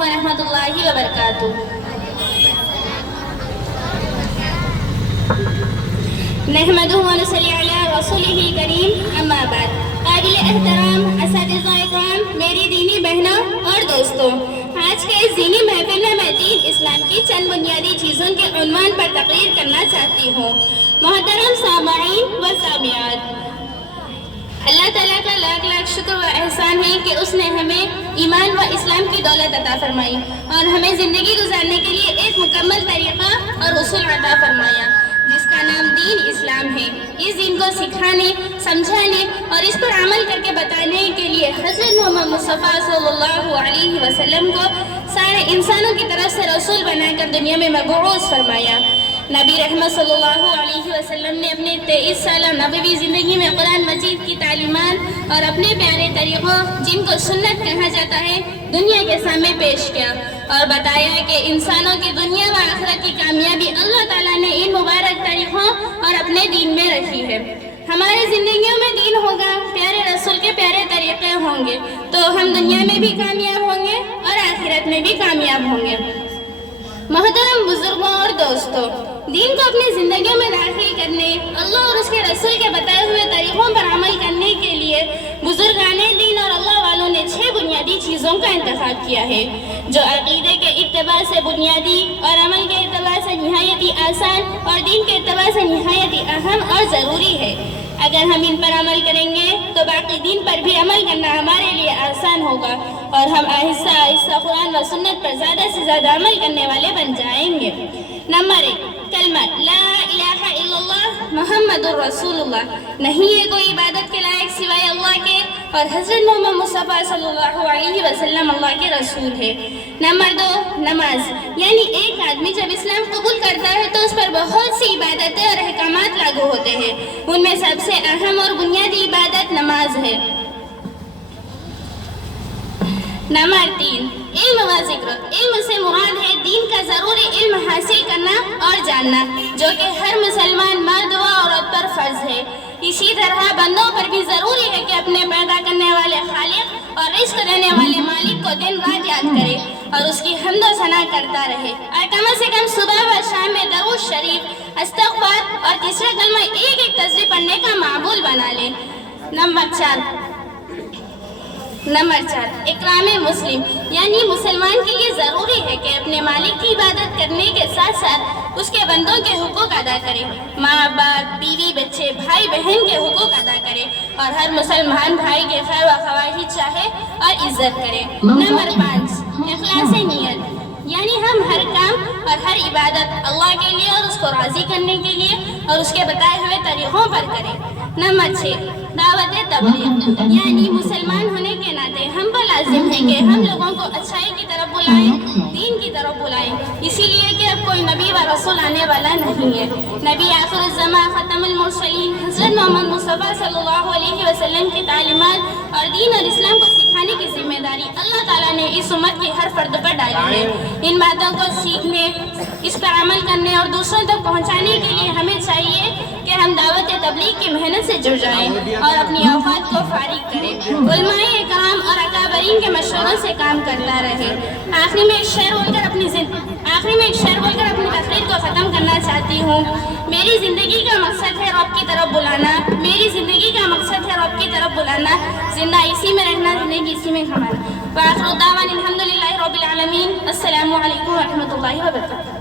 ورحمۃ اللہ وبرکاتہ۔ نحمدہ ونصلی علی رسولہ کریم، اما بعد۔ قابل احترام اساتذہ اکرام، میری دینی بہنوں اور دوستوں، آج کے اس دینی محفل میں دین اسلام کی چند بنیادی چیزوں کے عنوان پر تقریر کرنا چاہتی ہوں۔ محترم سامعین و سامعات، اللہ تعالیٰ کا لاکھ لاکھ شکر و احسان ہے کہ اس نے ہمیں ایمان و اسلام کی دولت عطا فرمائی اور ہمیں زندگی گزارنے کے لیے ایک مکمل طریقہ اور اصول عطا فرمایا جس کا نام دین اسلام ہے۔ اس دین کو سکھانے، سمجھانے اور اس پر عمل کر کے بتانے کے لیے حضرت محمد مصطفیٰ صلی اللہ علیہ وسلم کو سارے انسانوں کی طرف سے رسول بنا کر دنیا میں مبعوث فرمایا۔ نبی رحمت صلی اللہ علیہ وسلم نے اپنے 23 سالہ نبوی زندگی میں قرآن مجید کی تعلیمات اور اپنے پیارے طریقوں، جن کو سنت کہا جاتا ہے، دنیا کے سامنے پیش کیا اور بتایا کہ انسانوں کی دنیا و آخرت کی کامیابی اللہ تعالیٰ نے ان مبارک طریقوں اور اپنے دین میں رکھی ہے۔ ہماری زندگیوں میں دین ہوگا، پیارے رسول کے پیارے طریقے ہوں گے تو ہم دنیا میں بھی کامیاب ہوں گے اور آخرت میں بھی کامیاب ہوں گے۔ محترم بزرگوں اور دوستوں، دین کو اپنی زندگیوں میں داخل کرنے، اللہ اور اس کے رسول کے بتائے ہوئے طریقوں پر عمل کرنے کے لیے بزرگان دین اور اللہ والوں نے 6 بنیادی چیزوں کا انتخاب کیا ہے، جو عقیدے کے اتباع سے بنیادی اور عمل کے اتباع سے نہایت ہی آسان اور دین کے اتباع سے نہایت ہی اہم اور ضروری ہے۔ اگر ہم ان پر عمل کریں گے تو باقی دین پر بھی عمل کرنا ہمارے لیے آسان ہوگا اور ہم آہستہ آہستہ قرآن و سنت پر زیادہ سے زیادہ عمل کرنے والے بن جائیں گے۔ نمبر 1، کلمہ لا الہ الا اللہ محمد الرسول اللہ۔ نہیں ہے کوئی عبادت کے لائق سوائے اللہ کے اور حضرت محمد مصطفیٰ صلی اللہ علیہ وسلم اللہ کے رسول ہے۔ نمبر 2، نماز، یعنی ایک آدمی جب اسلام قبول کرتا ہے تو اس پر بہت سی عبادتیں اور احکامات لاگو ہوتے ہیں، ان میں سب سے اہم اور بنیادی عبادت نماز ہے۔ نمبر 3، علم و ذکر۔ علم سے مراد ہے دین کا ضروری علم حاصل کرنا اور جاننا، جو کہ ہر مسلمان مرد و عورت پر فرض ہے۔ اسی طرح بندوں پر بھی ضروری ہے کہ اپنے پیدا کرنے والے خالق اور رزق دینے والے مالک کو دن رات یاد کرے اور اس کی حمد و ثنا کرتا رہے، اور کم سے کم صبح و شام میں درود شریف، استغفار اور تیسرا کلمہ ایک تصویر پڑھنے کا معمول بنا لے۔ نمبر 4، اکرام مسلم، یعنی مسلمان کے لیے ضروری ہے کہ اپنے مالک کی عبادت کرنے کے ساتھ ساتھ اس کے بندوں کے حقوق ادا کرے، ماں باپ، بیوی بچے، بھائی بہن کے حقوق ادا کرے اور ہر مسلمان بھائی کے خیر و خواہش چاہے اور عزت کرے۔ نمبر 5، اخلاص نیت، یعنی ہم ہر کام اور ہر عبادت اللہ کے لیے اور اس کو راضی کرنے کے لیے اور اس کے بتائے ہوئے طریقوں پر کریں۔ نمبر 6، دعوت تبلیغ، یعنی مسلمان ہونے کے ناطے ہم پر لازم ہے کہ ہم لوگوں کو اچھائی کی طرف بلائیں، دین کی طرف بلائیں، اسی لیے کہ اب کوئی نبی و رسول آنے والا نہیں ہے۔ نبی آخر الزمان، ختم المرسلین حضرت محمد مصطفیٰ صلی اللہ علیہ وسلم کی تعلیمات اور دین اور اسلام کو سکھانے کی ذمہ داری اللہ تعالیٰ نے اس امت کی ہر فرد پر ڈالی ہے۔ ان باتوں کو سیکھنے، اس پر عمل کرنے اور دوسروں تک پہنچانے کے لیے ہمیں چاہیے کہ ہم دعوت تبلیغ کی محنت سے جڑ جائیں اور اپنی اوقات کو فارغ کریں، علماء کرام اور اکابرین کے مشوروں سے کام کرتا رہے۔ آخری میں ایک شعر بول کر اپنی تقریر کو ختم کرنا چاہتی ہوں۔ میری زندگی کا مقصد ہے رب کی طرف بلانا، میری زندگی کا مقصد ہے رب کی طرف بلانا، زندہ اسی میں رہنا، زندگی اسی میں کھمانا۔ وآخر دعوانا الحمدللہ رب العالمین۔ السلام علیکم ورحمۃ اللہ وبرکاتہ۔